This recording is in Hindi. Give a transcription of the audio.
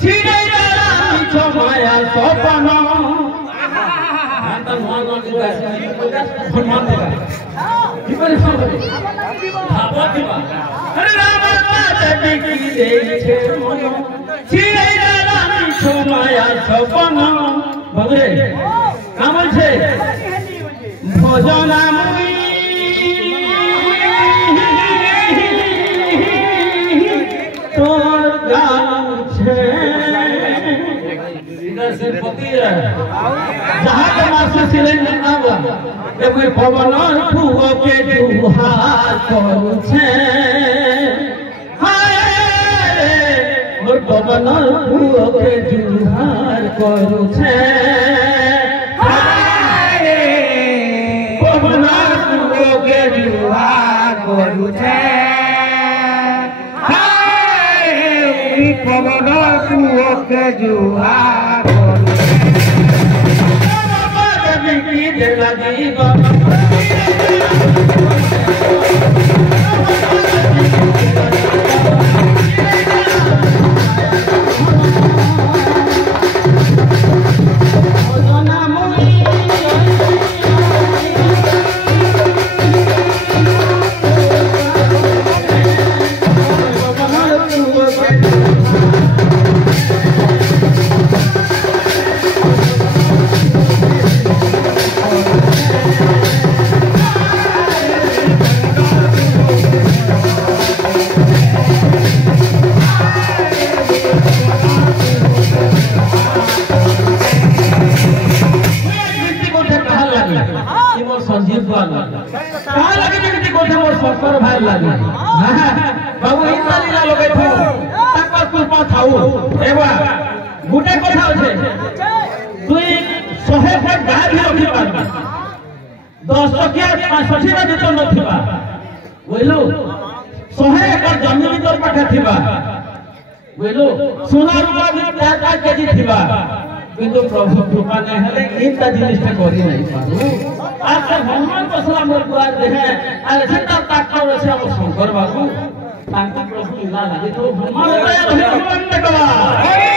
छिड़ै रानी छमाया सपना अंतन मान फुटमान देगा किपर सब भाबा दिबा अरे राम माता की देई छे मन छिड़ै रानी छमाया सपना बगरे कामल छे भजना मुई तोर गाँव छे इधर से पति है जहाँ के मास्टर सिलेंडर ना हुआ एगो पवन फुओ के दुहार करू छे हाय मोर पवन फुओ के दुहार करू छे हाय पवन फुओ के दुहार करू छे पवन फुओ के जुहार संजीव कहाँ लगे कि कोठे मोर सकर भाई लागे बाबू इतना लीला लगे थो ताकर पुष्पा थाऊ एबा गुटे कथा होछे तुई 100 फट गाय भी रखि पारबा 10 टकिया 65 रा जतो नथिबा बुझलो 100 एकड़ जमीन तोर पाखे थिबा बुझलो सोना रूपा भी 4 केजी थिबा किंतु प्रभु कृपा नहीं हले इनता जिनिस ते करी नहीं पारू आज हनुमान बसला मोर दुआर देहे अरे सेटा ताका वसे हम शंकर बाबू तांका प्रभु लीला लागे तो हनुमान दया रहे हनुमान ने कहा